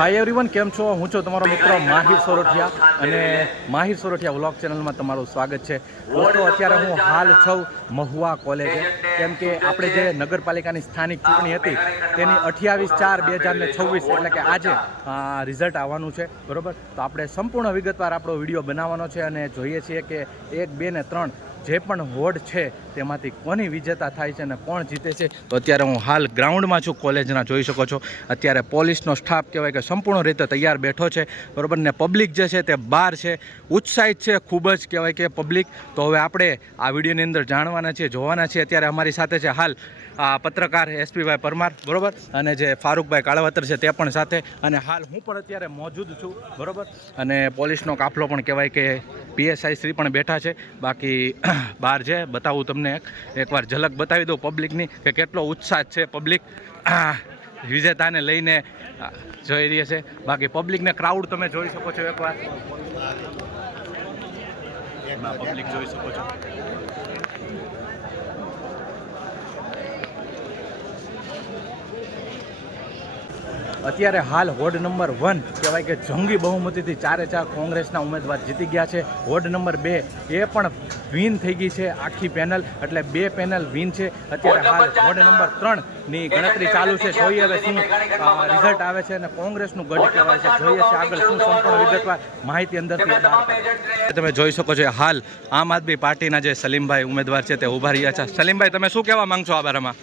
Hi everyone, કેમ છો? હું છું તમારો મિત્ર માહિર સોરઠિયા અને માહિર સોરઠિયા વ્લોગ ચેનલમાં તમારું સ્વાગત છે. દોસ્તો, અત્યારે હું હાલ છું મહુવા કોલેજે, કેમ કે આપણે જે નગરપાલિકાની સ્થાનિક ચૂંટણી હતી તેની 28/4/2026 એટલે કે આજે રિઝલ્ટ આવવાનું છે, બરાબર? તો આપણે સંપૂર્ણ વિગતવાર આપણો વિડીયો બનાવવાનો છે અને જોઈએ છીએ કે 1, 2 ને 3 જે પણ વોર્ડ છે તેમાંથી કોની વિજેતા થાય છે અને કોણ જીતે છે. તો અત્યારે હું હાલ ગ્રાઉન્ડમાં છું કોલેજના, જોઈ શકો છો. અત્યારે પોલીસનો સ્ટાફ કહેવાય કે સંપૂર્ણ રીતે તૈયાર બેઠો છે, બરાબર? ને પબ્લિક જે છે તે બહાર છે, ઉત્સાહિત છે ખૂબ જ કહેવાય કે પબ્લિક. તો હવે આપણે આ વિડીયોની અંદર જાણવાના છીએ, જોવાના છીએ. અત્યારે અમારી સાથે છે હાલ પત્રકાર એસપીભાઈ પરમાર, બરાબર, અને જે ફારૂકભાઈ કાળવતર છે તે પણ સાથે, અને હાલ હું પણ અત્યારે મોજૂદ છું, બરાબર. અને પોલીસનો કાફલો પણ કહેવાય કે પીએસઆઈ શ્રી પણ બેઠા છે. બાકી બહાર છે, બતાવું તમને એકવાર ઝલક બતાવી દઉં પબ્લિકની કે કેટલો ઉત્સાહ છે પબ્લિક વિજેતાને લઈને જોઈ રહી છે. બાકી પબ્લિકને ક્રાઉડ તમે જોઈ શકો છો, એકવાર પબ્લિક જોઈ શકો છો. અત્યારે હાલ વોર્ડ નંબર 1 કહેવાય કે જંગી બહુમતીથી 4 કોંગ્રેસના ઉમેદવાર જીતી ગયા છે. વોર્ડ નંબર 2 એ પણ વિન થઈ ગઈ છે આખી પેનલ, એટલે 2 પેનલ વિન છે. અત્યારે હાલ વોર્ડ નંબર 3 ની ગણતરી ચાલુ છે. જોઈએ હવે શું રિઝલ્ટ આવે છે અને કોંગ્રેસનું ગઢ કહેવાય છે. જોઈએ છે આગળ શું સંપૂર્ણ વિગતવાર માહિતી અંદરથી તમે જોઈ શકો છો. હાલ આમ આદમી પાર્ટીના જે સલીમભાઈ ઉમેદવાર છે તે ઊભા રહ્યા છે. સલીમભાઈ, તમે શું કહેવા માંગશો આ બારામાં?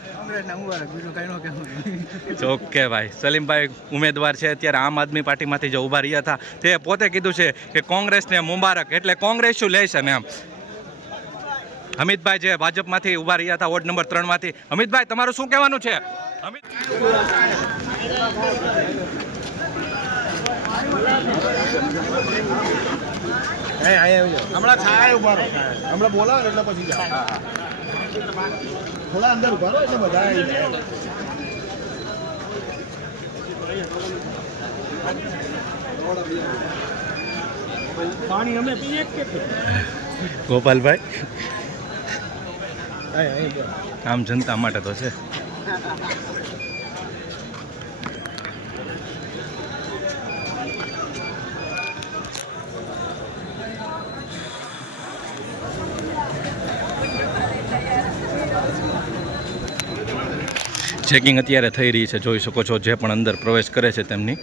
ઓકે ભાઈ, સલીમભાઈ ઉમેદવાર છે અત્યારે આમ આદમી પાર્ટીમાંથી જે ઊભા રહ્યા હતા તે પોતે કીધું છે કે કોંગ્રેસને મુબારક, એટલે કોંગ્રેસ શું લેશે ને એમ. અમિતભાઈ જે ભાજપમાંથી ઊભા રહ્યા હતા વોર્ડ નંબર 3 માંથી, અમિતભાઈ તમારું શું કહેવાનું છે? હમણાં છાય ઉભા રહો, હમણાં બોલાવો એટલે પછી જાઓ. થોડા અંદર ઉભા રહો એટલે બધા પાણી અમે પીએ કે ગોપાલભાઈ, આમ જનતા માટે તો છે. ચેકિંગ અત્યારે થઈ રહી છે, જોઈ શકો છો. જે પણ અંદર પ્રવેશ કરે છે તેમની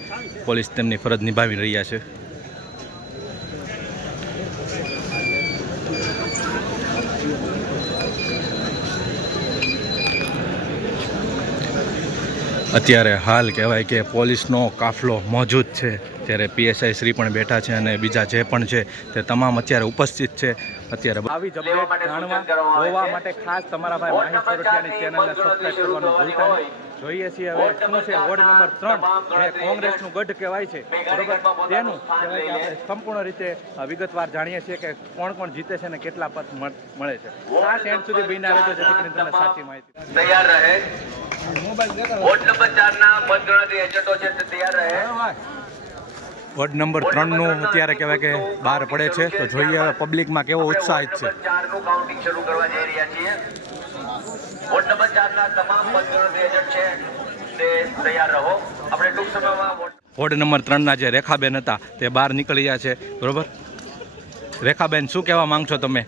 પોલીસ તેમની ફરજ નિભાવી રહ્યા છે. અત્યારે હાલ કહેવાય કે પોલીસનો કાફલો મોજૂદ છે. ત્યારે પીએસઆઈ શ્રી પણ બેઠા છે અને બીજા જે પણ છે તે તમામ અત્યારે ઉપસ્થિત છે. અત્યારે આવી જ અપડેટ જાણવા જોવા માટે ખાસ તમારા ભાઈ માહિર સોરઠિયાની ચેનલને સબસ્ક્રાઇબ કરવાનું ભૂલતા નહીં. જોઈએ છીએ હવે શું છે વોર્ડ નંબર 3 જે કોંગ્રેસનું ગઢ કહેવાય છે, બરોબર, તેનું કહેવાય કે આપણે સંપૂર્ણ રીતે વિગતવાર જાણીએ છીએ કે કોણ કોણ જીતે છે અને કેટલા પદ મળે છે. ખાસ એન્ડ સુધી બિના રહેજો જેથી કરીને તમને સાચી માહિતી તૈયાર રહે. વોર્ડ નંબર 4 ના મતગણતરી એજન્ટો છે તે તૈયાર રહે. વોર્ડ નંબર 3 નું અત્યારે કહેવાય કે બહાર પડે છે, તો જોઈએ હવે પબ્લિકમાં કેવો ઉત્સાહિત છે. 4 નું કાઉન્ટિંગ શરૂ કરવા જઈ રહ્યા છીએ. વોર્ડ નંબર 4 ના તમામ મતગણતરી એજન્ટ છે તે તૈયાર રહો. આપણે ટૂંક સમયમાં વોર્ડ નંબર 3 ના જે રેખાબેન હતા તે બહાર નીકળી ગયા છે, બરોબર. રેખાબેન, શું કહેવા માંગશો તમે?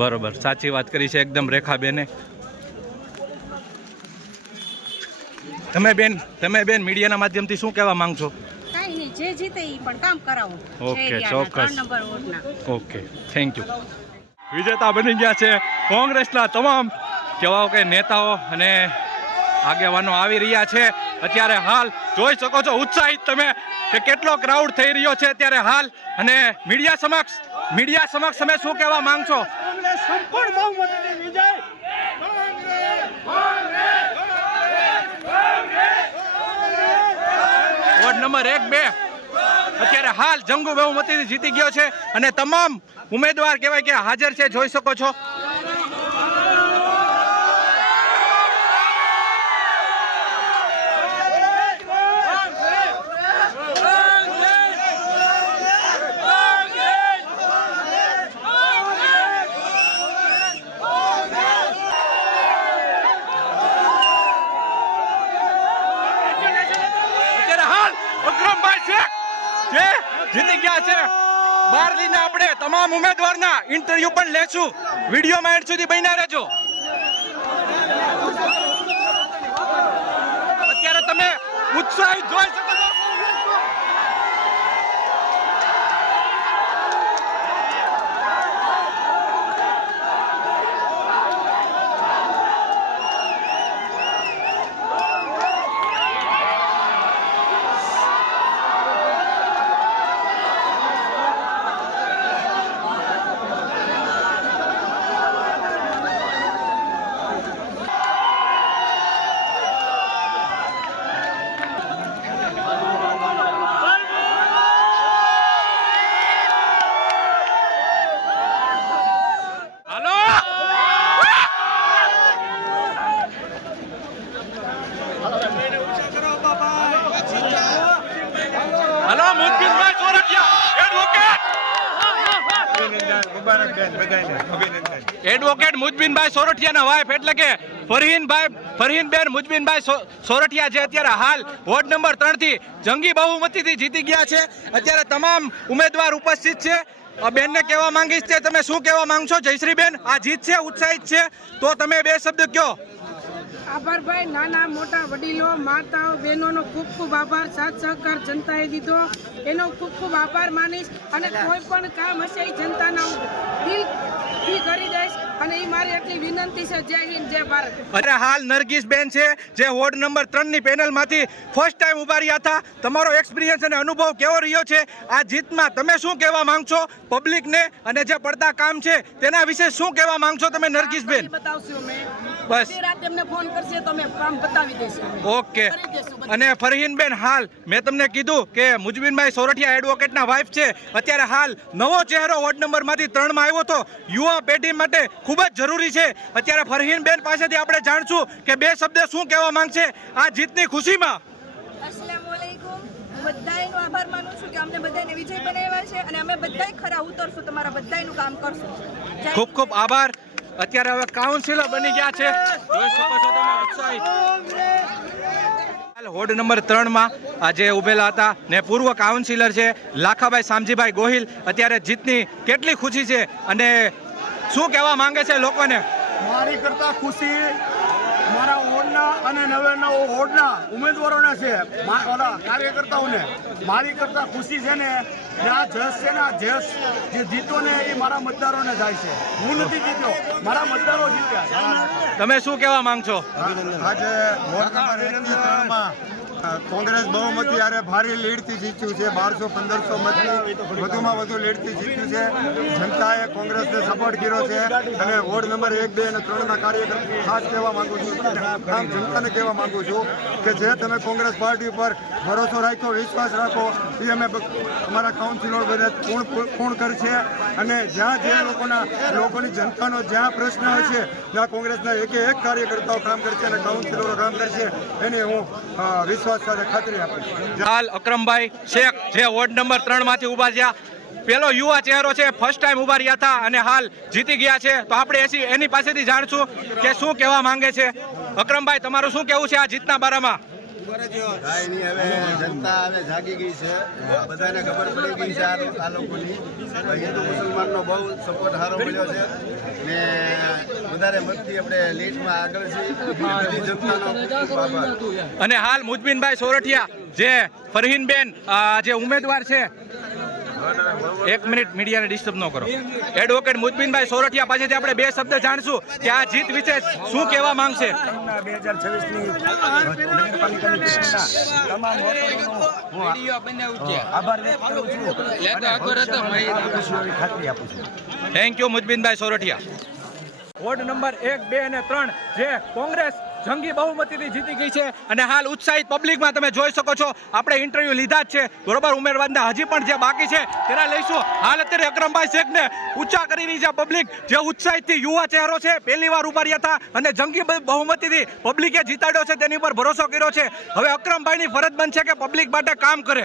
બરોબર, સાચી વાત કરી છે એકદમ રેખાબેને. તમે બેન મીડિયાના માધ્યમથી શું કહેવા માંગશો? જે જીતે ઈ પણ કામ કરાવો. ઓકે, ચોક્કસ. Okay, thank you. વિજેતા બની ગયા છે કોંગ્રેસના તમામ કહેવાઓ કે નેતાઓ અને આગેવાનો આવી રહ્યા છે. અત્યારે હાલ જોઈ શકો છો ઉત્સાહિત તમે કે કેટલો ક્રાઉડ થઈ રહ્યો છે અત્યારે હાલ. અને મીડિયા સમક્ષ તમે શું કહેવા માંગશો? સંપૂર્ણ બહુમતીથી વિજય. વોર્ડ નંબર 1, 2 અત્યારે હાલ જંગુ બહુમતીથી જીતી ગયો છે અને તમામ ઉમેદવાર કહેવાય કે હાજર છે, જોઈ શકો છો. જીતી ગયા છે. 12 દિને આપણે તમામ ઉમેદવારના ઇન્ટરવ્યુ પણ લેશું. વિડીયોમાં એન્ડ સુધી બન્યા રહેજો. અત્યારે તમે ઉત્સાહિત જોઈ શકો છો. હલો મુજબીનભાઈ સોરઠિયા એડવોકેટ મુજબીનભાઈ સોરઠિયાના વાઇફ એટલે કે ફરહીનબેન મુજબીનભાઈ સોરઠિયા જે અત્યારે હાલ વોર્ડ નંબર 3 થી જંગી બહુમતીથી જીતી ગયા છે. અત્યારે તમામ ઉમેદવાર ઉપસ્થિત છે. બેનને કહેવા માંગીશ છે, તમે શું કહેવા માંગશો? જયશ્રીબેન, આ જીત છે, ઉત્સાહિત છે, તો તમે બે શબ્દ કહો. આભાર ભાઈ, નાના મોટા વડીલો માતાઓ બહેનોનો ખૂબ ખૂબ આભાર. સાથ સહકાર જનતાએ દીધો એનો ખૂબ ખૂબ આભાર માનીશ. અને કોઈ પણ કામ હશે એ જનતાના દિલથી કરી દઈશ. અને એ મારી એટલી વિનંતી છે. જય હિન્દ, જય ભારત. અને હાલ નરગીસબેન છે જે વોર્ડ નંબર 3 ની પેનલમાંથી ફર્સ્ટ ટાઈમ ઉભા રહ્યા હતા. તમારો એક્સપિરિયન્સ અને અનુભવ કેવો રહ્યો છે આ જીતમાં? તમે શું કહેવા માંગશો પબ્લિકને અને જે પડતા કામ છે તેના વિશે શું કહેવા માંગશો તમે નરગીસબેન? બતાવશું અમે બસ રાત એમને ફોન કરશે તો અમે કામ બતાવી દઈશું. ઓકે. અને ફરહીનબેન, હાલ મેં તમને કીધું કે મુજબીનભાઈ સોરઠિયા એડવોકેટના વાઇફ છે. અત્યારે હાલ નવો ચહેરો વોર્ડ નંબરમાંથી 3 માં આવ્યો તો યુવા પેઢી માટે ખૂબ જ જરૂરી છે. અત્યારે ફરહીનબેન પાસેથી આપણે જાણશું કે બે શબ્દ શું કહેવા માંગશે આ જીતની ખુશીમાં. અસ્સલામુઅલૈકુમ. બધાયનો આભાર માનું છું કે અમને બધાને વિજય બનાવ્યા છે અને અમે બધાય ખરા ઉતરશું, તમારા બધાયનું કામ કરશું. ખૂબ ખૂબ આભાર. અત્યારે હવે કાઉન્સિલર બની ગયા છે, જોઈ શકો છો તમે ઉત્સાહિત. વોર્ડ નંબર 3 માં આજે ઉભેલા હતા ને પૂર્વ કાઉન્સિલર છે લાખાભાઈ શામજીભાઈ ગોહિલ. અત્યારે જીતની કેટલી ખુશી છે અને શું કહેવા માંગે છે લોકોને? મારી કરતા ખુશી મારા વોર્ડના અને 99 વોર્ડના ઉમેદવારોને છે, ઓલા કાર્યકર્તાઓને. મારી કરતા ખુશી છે ને આ જસ છે ને, આ જસ જે જીતો ને એ મારા મતદારોને જાય છે. હું નથી જીત્યો, મારા મતદારો જીત્યા. તમે શું કહેવા માંગશો? આજે વોર્ડ નંબર 1 થી 3 માં કોંગ્રેસ બહુમતી આરે ભારે લીડથી જીત્યું છે. 1200-1500 મતની વધુમાં વધુ લીડથી જીત્યું છે. જનતાએ કોંગ્રેસને સપોર્ટ કર્યો છે અને વોર્ડ નંબર 1, 2 અને 3 ના કાર્યકર્તા ખાસ કહેવા માંગુ છું, આમ જનતાને કહેવા માંગુ છું કે જે તમે કોંગ્રેસ પાર્ટી ઉપર ભરોસો રાખ્યો, વિશ્વાસ રાખો, એ અમે અમારા કાઉન્સિલર બધા પૂર્ણ કરશે. અને જ્યાં જે લોકોની જનતાનો જ્યાં પ્રશ્ન હશે ત્યાં કોંગ્રેસના એક કાર્યકર્તાઓ કામ કરશે અને કાઉન્સિલરો કામ કરશે, એની હું વિશ્વાસ સાથે ખાતરી આપું. હાલ અકરમભાઈ શેખ જે વોર્ડ નંબર 3 માંથી ઉભા થયા, પેલો યુવા ચહેરો છે, ફર્સ્ટ ટાઈમ ઉભા રહ્યા હતા અને હાલ જીતી ગયા છે. તો આપણે એની પાસેથી જાણશું કે શું કહેવા માંગે છે. અકરમભાઈ, તમારું શું કહેવું છે આ જીતના બારામાં? કાંઈ નહીં, હવે જનતા હવે જાગી ગઈ છે, બધાને ખબર પડી ગઈ છે આ લોકોની. હિન્દુ મુસલમાનનો બહુ સપોર્ટ સારો મળ્યો છે ને વધારે મતથી આપણે લીડમાં આગળ છીએ. બધી જનતાનો ખૂબ આભાર. અને હાલ મુજબીનભાઈ સોરઠિયા જે ફરહીનબેન જે ઉમેદવાર છે, એક મિનિટ, મીડિયાને ડિસ્ટર્બ ન કરો. એડવોકેટ મુજબીનભાઈ સોરઠિયા પાસેથી આપણે બે શબ્દ જાણશું કે આ જીત વિશે શું કહેવા માંગશે. 2026ની નગરપાલિકાની ચૂંટણીના તમામ આભાર વ્યક્ત કરું છું અને ખાતરી આપું છું. Thank you Mujbinbhai Sorathiya. Ward number 1, 2 અને 3 જે કોંગ્રેસ જંગી બહુમતીથી જીતી ગઈ છે અને હાલ ઉત્સાહિત પબ્લિકમાં તમે જોઈ શકો છો. આપણે ઇન્ટરવ્યુ લીધા જ છે, બરોબર. ઉમેદવારના હજી પણ જે બાકી છે તેના લઈશું. હાલ અત્યારે અકરમભાઈ શેખને ઊંચા કરી રહી છે પબ્લિક, જે ઉત્સાહિતથી યુવા ચહેરો છે, પહેલી વાર ઉભા રહ્યા હતા અને જંગી બહુમતીથી પબ્લિકે જીતાડ્યો છે, તેની પર ભરોસો કર્યો છે. હવે અકરમભાઈની ફરજ બનશે કે પબ્લિક માટે કામ કરે.